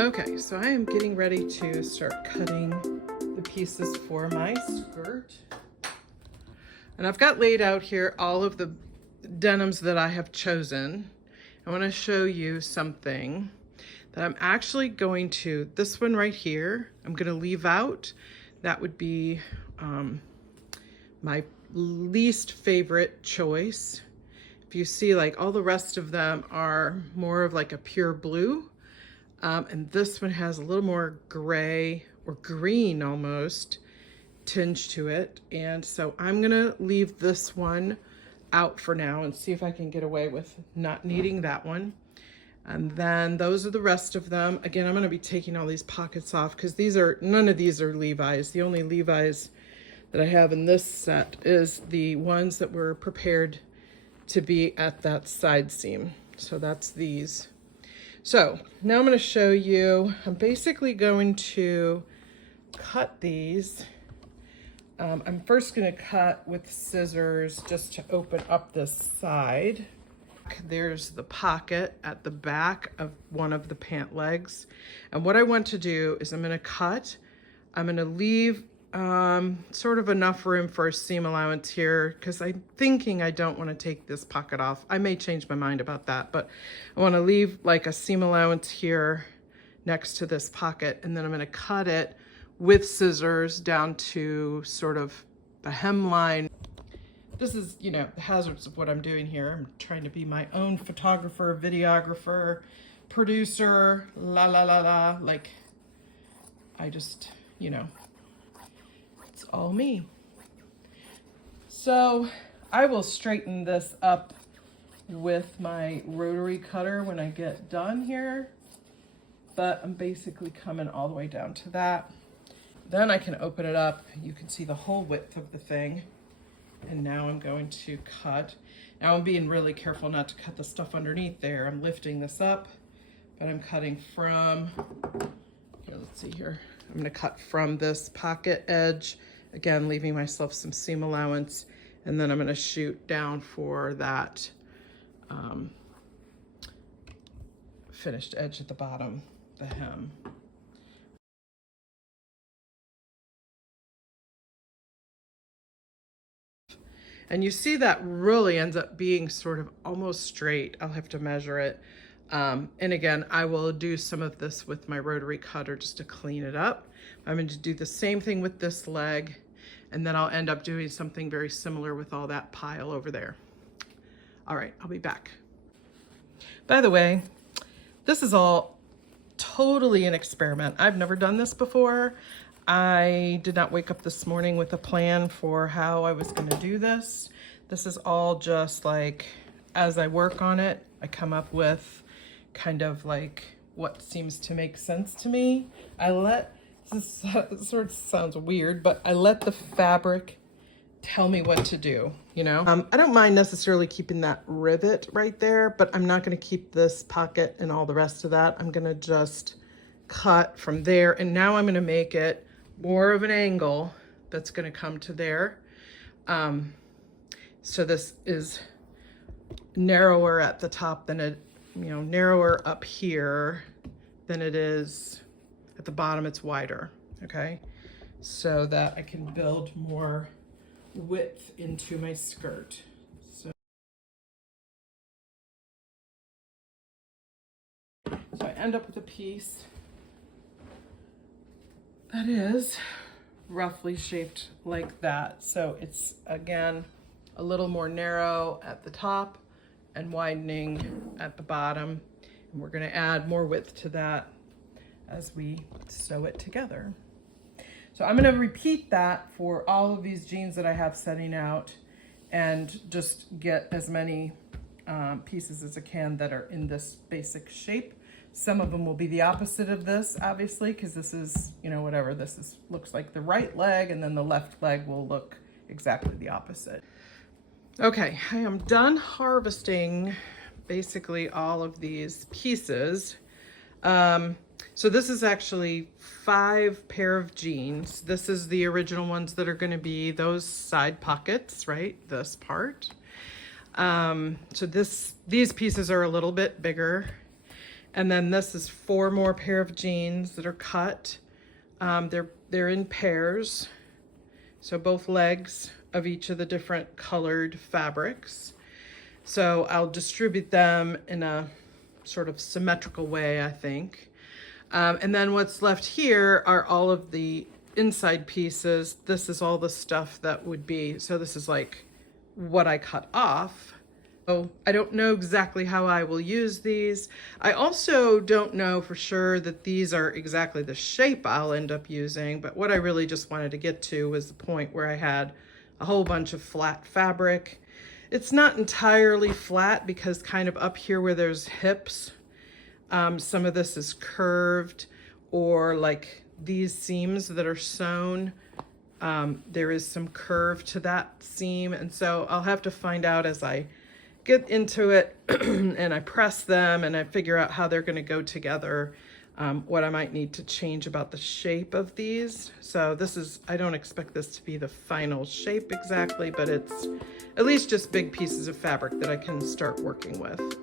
Okay, so I am getting ready to start cutting the pieces for my skirt. And I've got laid out here all of the denims that I have chosen. I want to show you something that I'm actually going to, this one right here, I'm going to leave out. That would be my least favorite choice. If you see, like, all the rest of them are more of like a pure blue. And this one has a little more gray or green almost tinge to it. And so I'm gonna leave this one out for now and see if I can get away with not needing that one. And then those are the rest of them. Again, I'm gonna be taking all these pockets off because none of these are Levi's. The only Levi's that I have in this set is the ones that were prepared to be at that side seam. So that's these. So now I'm going to show you, I'm basically going to cut these. I'm first going to cut with scissors just to open up this side. There's the pocket at the back of one of the pant legs. And what I want to do is I'm going to cut, I'm going to leave sort of enough room for a seam allowance here because I'm thinking I don't want to take this pocket off. I may change my mind about that, but I want to leave like a seam allowance here next to this pocket, and then I'm going to cut it with scissors down to sort of the hemline. This is, you know, the hazards of what I'm doing here. I'm trying to be my own photographer, videographer, producer, la la la la, like I just, you know, it's all me. So I will straighten this up with my rotary cutter when I get done here, but I'm basically coming all the way down to that. Then I can open it up. You can see the whole width of the thing. And now I'm going to cut. Now I'm being really careful not to cut the stuff underneath there. I'm lifting this up, but I'm cutting from, here, let's see here. I'm gonna cut from this pocket edge, again, leaving myself some seam allowance, and then I'm gonna shoot down for that finished edge at the bottom, the hem. And you see that really ends up being sort of almost straight. I'll have to measure it. And again, I will do some of this with my rotary cutter just to clean it up. I'm going to do the same thing with this leg, and then I'll end up doing something very similar with all that pile over there. All right, I'll be back. By the way, this is all totally an experiment. I've never done this before. I did not wake up this morning with a plan for how I was going to do this. This is all just like, as I work on it, I come up with kind of like what seems to make sense to me. This sort of sounds weird, but I let the fabric tell me what to do, you know? I don't mind necessarily keeping that rivet right there, but I'm not going to keep this pocket and all the rest of that. I'm going to just cut from there, and now I'm going to make it more of an angle that's going to come to there. So this is narrower at the top than it, you know, narrower up here than it is at the bottom. It's wider, okay? So that I can build more width into my skirt. So I end up with a piece that is roughly shaped like that. So it's, again, a little more narrow at the top and widening at the bottom. And we're going to add more width to that as we sew it together. So I'm going to repeat that for all of these jeans that I have setting out, and just get as many pieces as I can that are in this basic shape. Some of them will be the opposite of this, obviously, because this is, you know, whatever. This is, looks like the right leg, and then the left leg will look exactly the opposite. Okay, I am done harvesting basically all of these pieces. So this is actually 5 pair of jeans. This is the original ones that are going to be those side pockets, right? This part. So these pieces are a little bit bigger. And then this is 4 more pair of jeans that are cut. They're in pairs. So both legs of each of the different colored fabrics. So I'll distribute them in a sort of symmetrical way, I think. And then what's left here are all of the inside pieces. This is all the stuff that would be, so this is like what I cut off. So I don't know exactly how I will use these. I also don't know for sure that these are exactly the shape I'll end up using, but what I really just wanted to get to was the point where I had a whole bunch of flat fabric. It's not entirely flat because kind of up here where there's hips, some of this is curved, or like these seams that are sewn, there is some curve to that seam. And so I'll have to find out as I get into it and I press them and I figure out how they're going to go together, what I might need to change about the shape of these. So this is, I don't expect this to be the final shape exactly, but it's at least just big pieces of fabric that I can start working with.